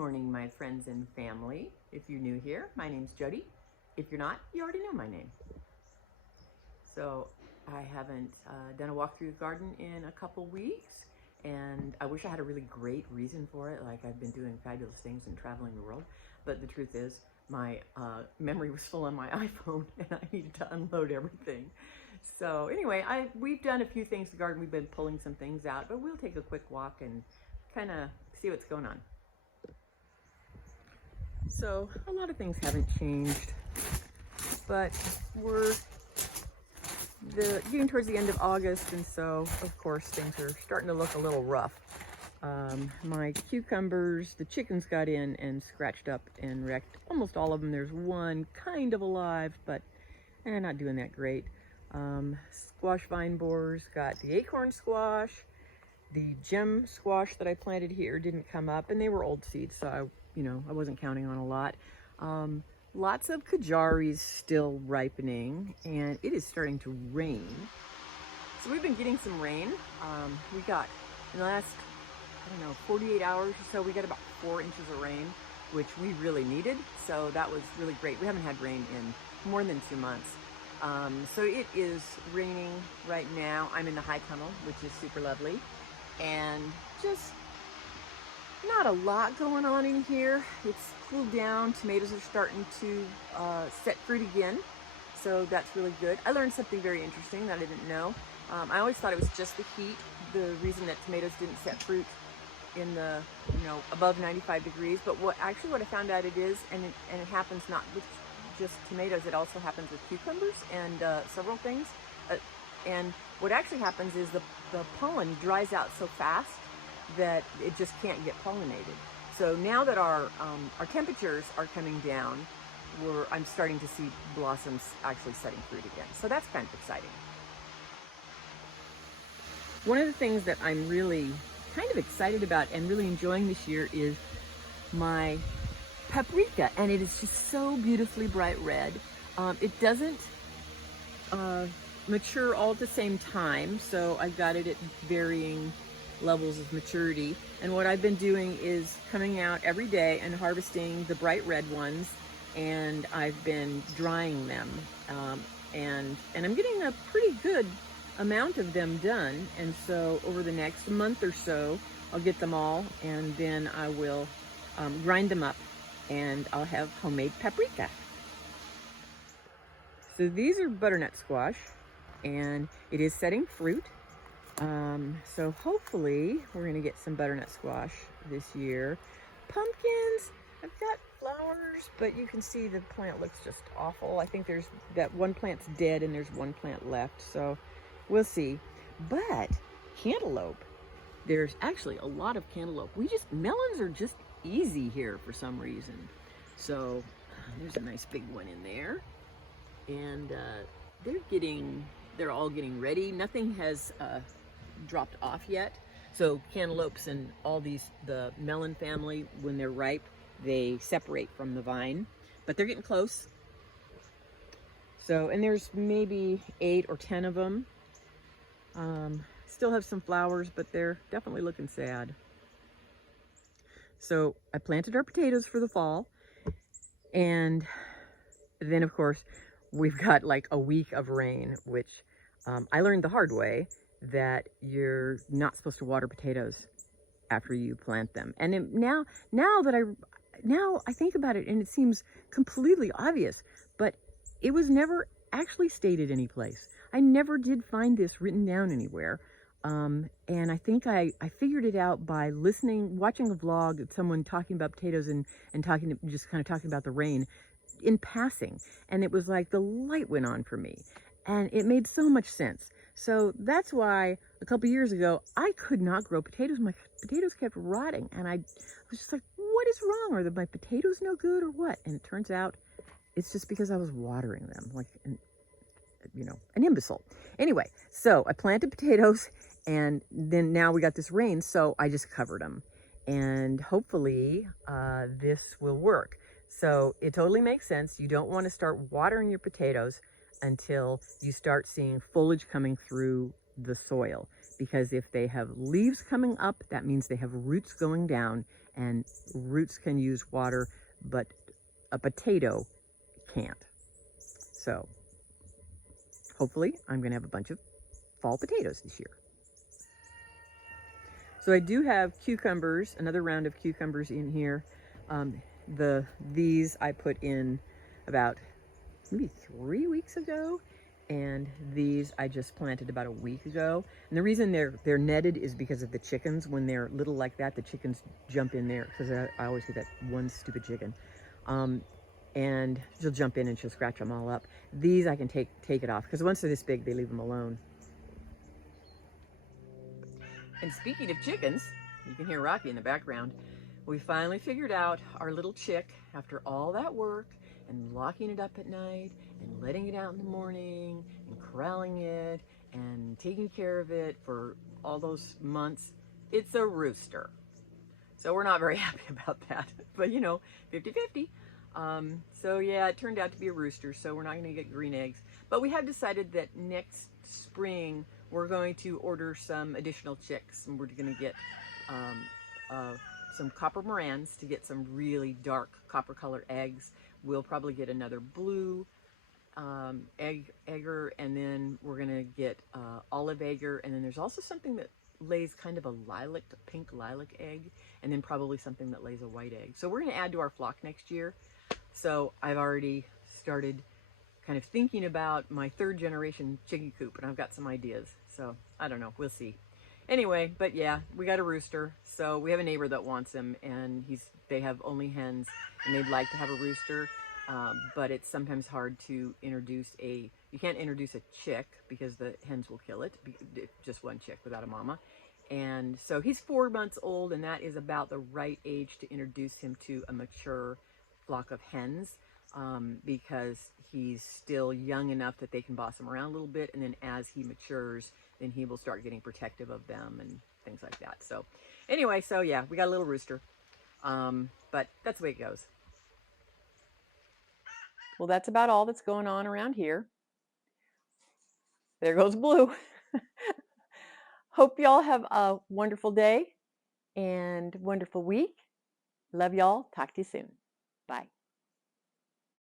morning, my friends and family. If you're new here, my name's Jody. If you're not, you already know my name. So I haven't done a walk through the garden in a couple weeks, and I wish I had a really great reason for it, like I've been doing fabulous things and traveling the world. But the truth is, my memory was full on my iPhone, and I needed to unload everything. So anyway, we've done a few things in the garden. We've been pulling some things out, but we'll take a quick walk and kind of see what's going on. So a lot of things haven't changed, but we're getting towards the end of August, and so of course things are starting to look a little rough. My cucumbers, the chickens got in and scratched up and wrecked almost all of them. There's one kind of alive, but not doing that great. Squash vine borers got the acorn squash. The gem squash that I planted here didn't come up, and they were old seeds, so I wasn't counting on a lot. Lots of kajaris still ripening, and it is starting to rain. So we've been getting some rain. We got, in the last, 48 hours or so, we got about 4 inches of rain, which we really needed. So that was really great. We haven't had rain in more than 2 months. So it is raining right now. I'm in the high tunnel, which is super lovely. And just not a lot going on in here. It's cooled down. Tomatoes are starting to set fruit again. So that's really good. I learned something very interesting that I didn't know. I always thought it was just the heat, the reason that tomatoes didn't set fruit in the, above 95 degrees. But what I found out it is, and it happens not with just tomatoes, it also happens with cucumbers and several things. And what actually happens is the pollen dries out so fast that it just can't get pollinated. So now that our temperatures are coming down, I'm starting to see blossoms actually setting fruit again. So that's kind of exciting. One of the things that I'm really kind of excited about and really enjoying this year is my paprika, and it is just so beautifully bright red. It doesn't mature all at the same time, so I've got it at varying levels of maturity. And what I've been doing is coming out every day and harvesting the bright red ones, and I've been drying them. And I'm getting a pretty good amount of them done. And so over the next month or so, I'll get them all, and then I will grind them up, and I'll have homemade paprika. So these are butternut squash, and it is setting fruit. So hopefully we're gonna get some butternut squash this year. Pumpkins, I've got flowers, but you can see the plant looks just awful. I think there's that one plant's dead and there's one plant left, so we'll see. But cantaloupe, there's actually a lot of cantaloupe. Melons are just easy here for some reason. So there's a nice big one in there, and they're all getting ready. Nothing has dropped off yet. So cantaloupes and all the melon family, when they're ripe, they separate from the vine, but they're getting close. So, and there's maybe 8 or 10 of them. Still have some flowers, but they're definitely looking sad. So I planted our potatoes for the fall, and then of course we've got like a week of rain, which I learned the hard way that you're not supposed to water potatoes after you plant them. And now I think about it, and it seems completely obvious, but it was never actually stated anyplace. I never did find this written down anywhere. And I think I figured it out by watching a vlog of someone talking about potatoes and just kind of talking about the rain in passing. And it was like the light went on for me, and it made so much sense. So that's why a couple years ago, I could not grow potatoes. My potatoes kept rotting, and I was just like, what is wrong? Are my potatoes no good or what? And it turns out it's just because I was watering them like an imbecile. Anyway, so I planted potatoes, and then now we got this rain, so I just covered them, and hopefully this will work. So it totally makes sense. You don't want to start watering your potatoes until you start seeing foliage coming through the soil, because if they have leaves coming up, that means they have roots going down, and roots can use water, but a potato can't. So hopefully I'm going to have a bunch of fall potatoes this year. So I do have cucumbers, another round of cucumbers in here. These I put in about maybe 3 weeks ago, and these I just planted about a week ago. And the reason they're netted is because of the chickens. When they're little like that, the chickens jump in there, because I always get that one stupid chicken. And she'll jump in and she'll scratch them all up. These I can take it off, because once they're this big, they leave them alone. And speaking of chickens, you can hear Rocky in the background. We finally figured out our little chick after all that work and locking it up at night and letting it out in the morning and corralling it and taking care of it for all those months. It's a rooster. So we're not very happy about that, but you know, 50-50. So yeah, it turned out to be a rooster, so we're not going to get green eggs. But we have decided that next spring we're going to order some additional chicks, and we're going to get some copper Morans to get some really dark copper color eggs. We'll probably get another blue egger, and then we're going to get olive egger, and then there's also something that lays kind of a lilac, a pink lilac egg, and then probably something that lays a white egg. So we're going to add to our flock next year. So I've already started kind of thinking about my 3rd generation chicken coop, and I've got some ideas. So I don't know, we'll see. Anyway, but yeah, we got a rooster. So we have a neighbor that wants him, and they have only hens, and they'd like to have a rooster. But it's sometimes hard to introduce you can't introduce a chick because the hens will kill it, just one chick without a mama. And so he's 4 months old, and that is about the right age to introduce him to a mature flock of hens, because he's still young enough that they can boss him around a little bit, and then as he matures, then he will start getting protective of them and things like that. So anyway, so yeah, we got a little rooster, but that's the way it goes. Well, that's about all that's going on around here. There goes Blue. Hope y'all have a wonderful day and wonderful week. Love y'all. Talk to you soon. Bye.